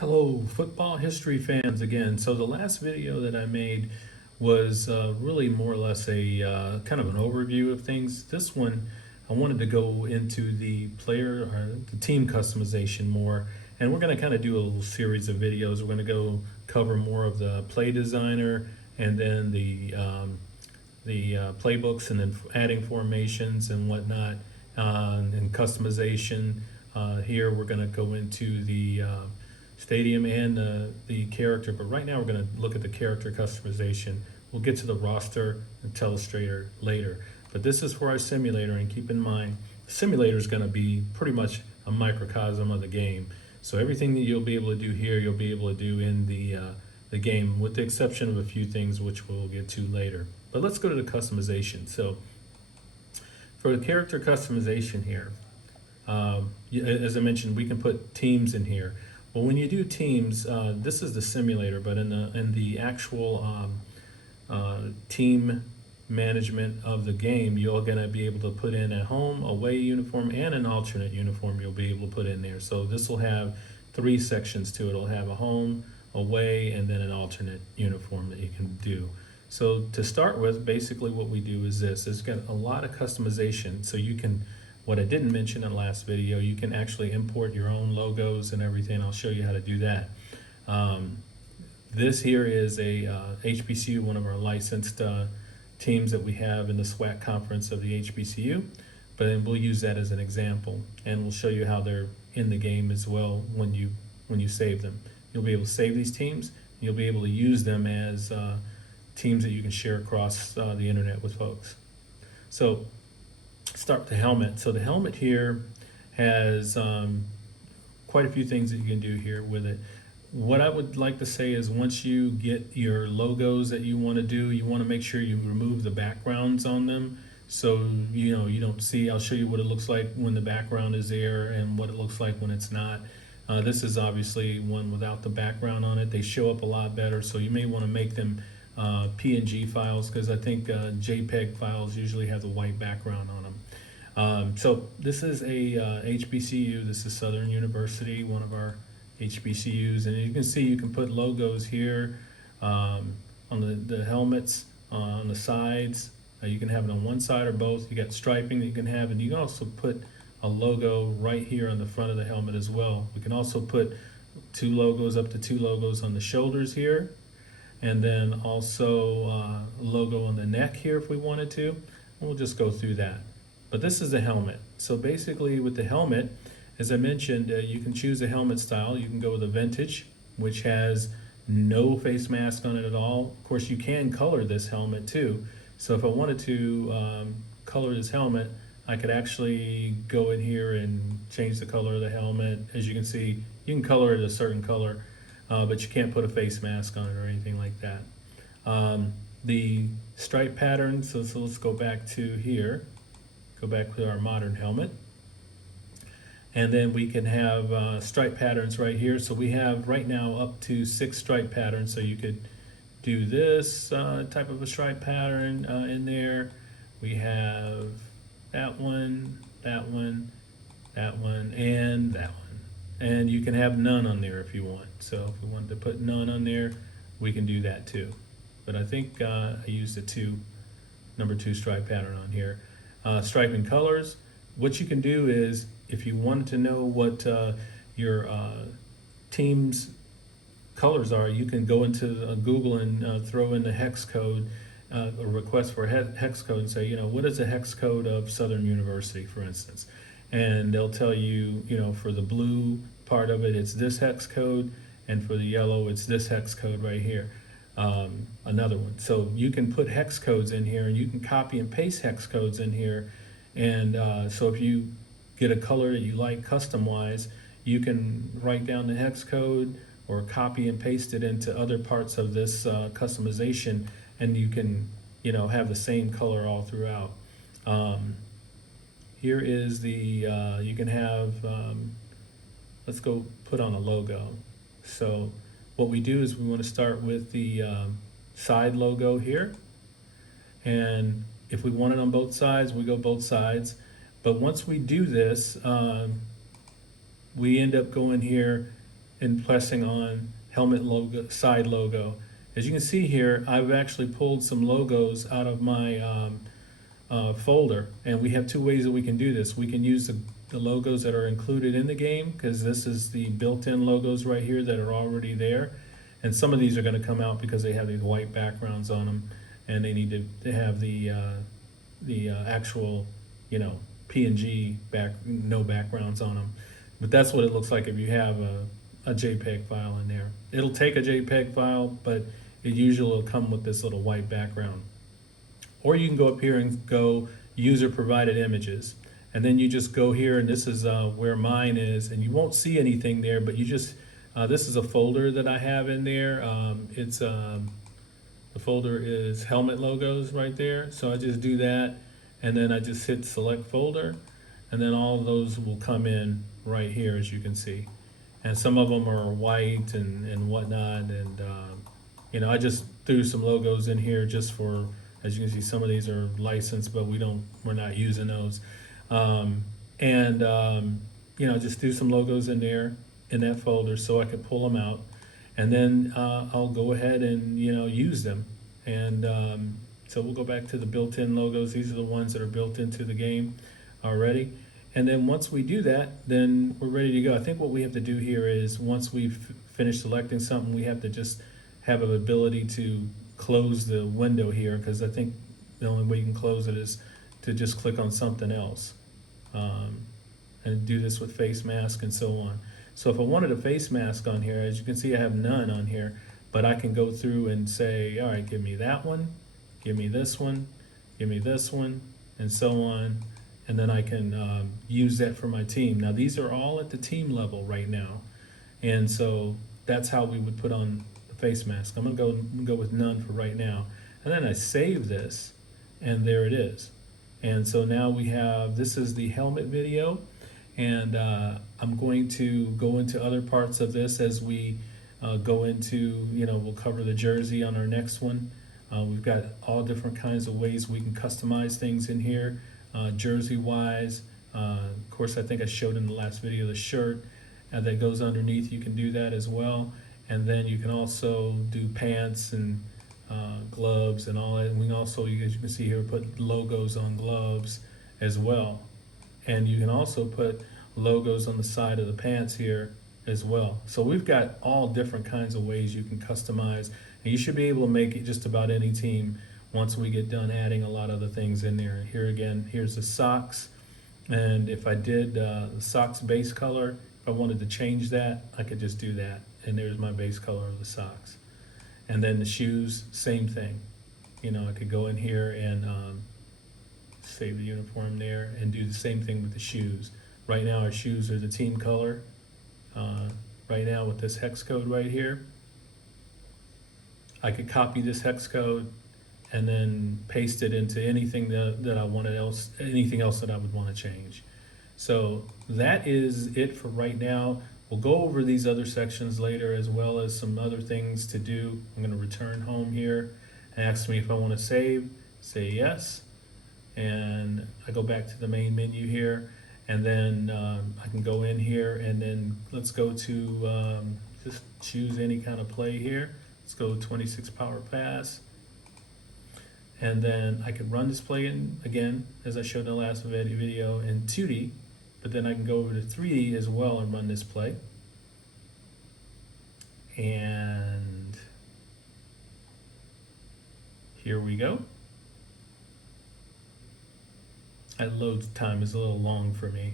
Hello, football history fans again. So the last video that I made was really more or less a kind of an overview of things. This one, I wanted to go into the player or the team customization more, and we're going to kind of do a little series of videos. We're going to go cover more of the play designer and then the playbooks, and then adding formations and whatnot, and customization. Here we're going to go into the stadium and the character, but right now we're going to look at the character customization. We'll get to the roster and Telestrator later, but this is for our simulator, and keep in mind, the simulator is going to be pretty much a microcosm of the game. So everything that you'll be able to do here, you'll be able to do in the game, with the exception of a few things which we'll get to later. But let's go to the customization. So for the character customization here, as I mentioned, we can put teams in here. Well, when you do teams, this is the simulator, but in the actual team management of the game, you're going to be able to put in a home, away uniform, and an alternate uniform you'll be able to put in there. So this will have three sections to it. It'll have a home, away, and then an alternate uniform that you can do. So to start with, basically what we do is this. It's got a lot of customization, so you can, what I didn't mention in the last video, you can actually import your own logos and everything. I'll show you how to do that. This here is a HBCU, one of our licensed teams that we have in the SWAC conference of the HBCU, but then we'll use that as an example, and we'll show you how they're in the game as well when you save them. You'll be able to save these teams. You'll be able to use them as teams that you can share across the internet with folks. So start with the helmet. So the helmet here has quite a few things that you can do here with it. What I would like to say is, once you get your logos that you want to do, you want to make sure you remove the backgrounds on them, so you don't see. I'll show you what it looks like when the background is there and what it looks like when it's not. This is obviously one without the background on it. They show up a lot better, so you may want to make them PNG files, because I think JPEG files usually have the white background on them. So this is a HBCU. This is Southern University, one of our HBCUs, and you can see you can put logos here on the helmets, on the sides. You can have it on one side or both. You got striping that you can have, and you can also put a logo right here on the front of the helmet as well. We can also put two logos, up to two logos on the shoulders here, and then also a logo on the neck here if we wanted to. We'll just go through that. But this is the helmet. So basically with the helmet, as I mentioned, you can choose a helmet style. You can go with a vintage, which has no face mask on it at all. Of course, you can color this helmet too. So if I wanted to color this helmet, I could actually go in here and change the color of the helmet. As you can see, you can color it a certain color, but you can't put a face mask on it or anything like that. The stripe pattern, so let's go back to here. Go back to our modern helmet. And then we can have stripe patterns right here. So we have right now up to 6 stripe patterns. So you could do this type of a stripe pattern in there. We have that one, that one, that one, and that one. And you can have none on there if you want. So if we wanted to put none on there, we can do that too. But I think I used the number 2 stripe pattern on here. Striping colors. What you can do is, if you wanted to know what your team's colors are, you can go into Google and throw in the hex code, a request for a hex code, and say, what is the hex code of Southern University, for instance? And they'll tell you, for the blue part of it, it's this hex code, and for the yellow, it's this hex code right here. Another one. So you can put hex codes in here, and you can copy and paste hex codes in here. And so if you get a color that you like custom wise, you can write down the hex code or copy and paste it into other parts of this customization, and you can have the same color all throughout. Here is the you can have let's go put on a logo. So what we do is we want to start with the side logo here, and if we want it on both sides, we go both sides. But once we do this, we end up going here and pressing on helmet logo, side logo. As you can see here, I've actually pulled some logos out of my folder, and we have two ways that we can do this. We can use the logos that are included in the game, because this is the built-in logos right here that are already there. And some of these are going to come out because they have these white backgrounds on them, and they need to have the actual, PNG no backgrounds on them. But that's what it looks like if you have a JPEG file in there. It'll take a JPEG file, but it usually will come with this little white background. Or you can go up here and go user provided images. And then you just go here, and this is where mine is, and you won't see anything there, but you just, this is a folder that I have in there. The folder is helmet logos right there. So I just do that, and then I just hit select folder, and then all of those will come in right here, as you can see. And some of them are white and whatnot, and I just threw some logos in here just for, as you can see, some of these are licensed, but we're not using those. Just do some logos in there in that folder so I can pull them out, and then I'll go ahead and use them. And so we'll go back to the built-in logos. These are the ones that are built into the game already. And then once we do that, then we're ready to go. I think what we have to do here is, once we've finished selecting something, we have to just have an ability to close the window here, because I think the only way you can close it is to just click on something else, and do this with face mask and so on. So if I wanted a face mask on here, as you can see, I have none on here, but I can go through and say, all right, give me that one, give me this one, give me this one, and so on. And then I can use that for my team. Now these are all at the team level right now, and so that's how we would put on the face mask. I'm gonna go with none for right now, and then I save this, and there it is. And so now we have, this is the helmet video, and I'm going to go into other parts of this as we go into, we'll cover the jersey on our next one. We've got all different kinds of ways we can customize things in here. Jersey wise, of course, I think I showed in the last video the shirt that goes underneath. You can do that as well, and then you can also do pants and gloves and all that. And we can also, as you can see here, put logos on gloves as well, and you can also put logos on the side of the pants here as well. So we've got all different kinds of ways you can customize, and you should be able to make it just about any team once we get done adding a lot of the things in there. Here again, here's the socks. And if I did the socks base color, if I wanted to change that, I could just do that. And there's my base color of the socks. And then the shoes, same thing. I could go in here and save the uniform there and do the same thing with the shoes. Right now our shoes are the team color. Right now with this hex code right here, I could copy this hex code and then paste it into anything that I wanted else, anything else that I would want to change. So that is it for right now. We'll go over these other sections later, as well as some other things to do. I'm going to return home here. It asks me if I want to save, say yes. And I go back to the main menu here, and then I can go in here, and then let's go to just choose any kind of play here. Let's go 26 power pass. And then I can run this play in, again, as I showed in the last video, in 2D, but then I can go over to 3D as well and run this play. And here we go. That load time is a little long for me,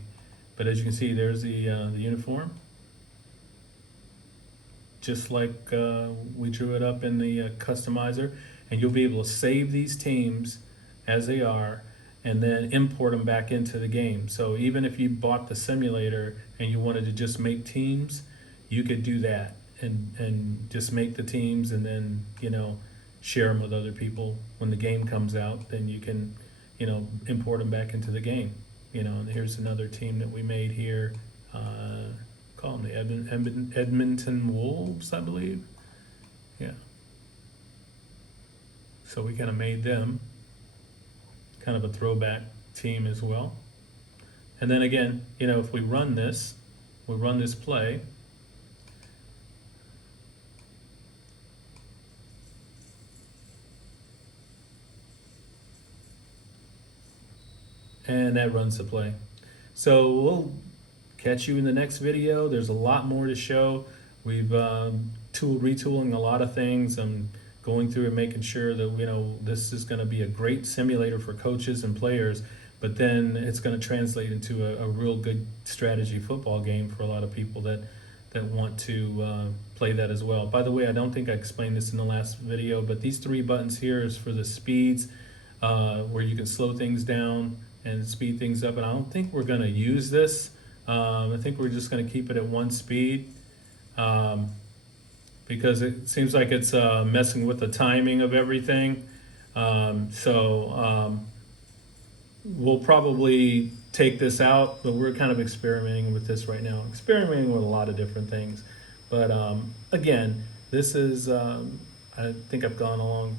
but as you can see, there's the uniform. Just like we drew it up in the customizer. And you'll be able to save these teams as they are, and then import them back into the game. So even if you bought the simulator and you wanted to just make teams, you could do that and just make the teams, and then share them with other people. When the game comes out, then you can import them back into the game. And here's another team that we made here. Call them the Edmonton Wolves, I believe. Yeah. So we kind of made them kind of a throwback team as well. And then again, if we run this play, and that runs the play. So we'll catch you in the next video. There's a lot more to show. We've retooling a lot of things. I'm going through and making sure that this is going to be a great simulator for coaches and players, but then it's going to translate into a real good strategy football game for a lot of people that want to play that as well. By the way, I don't think I explained this in the last video, but these 3 buttons here is for the speeds, where you can slow things down and speed things up. And I don't think we're going to use this. I think we're just going to keep it at 1 speed, because it seems like it's messing with the timing of everything. We'll probably take this out, but we're kind of experimenting with this right now, experimenting with a lot of different things. But again, this is, I think I've gone along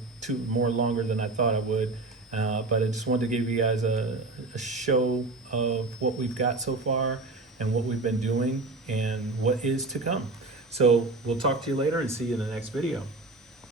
longer than I thought I would. But I just wanted to give you guys a show of what we've got so far and what we've been doing and what is to come. So we'll talk to you later and see you in the next video.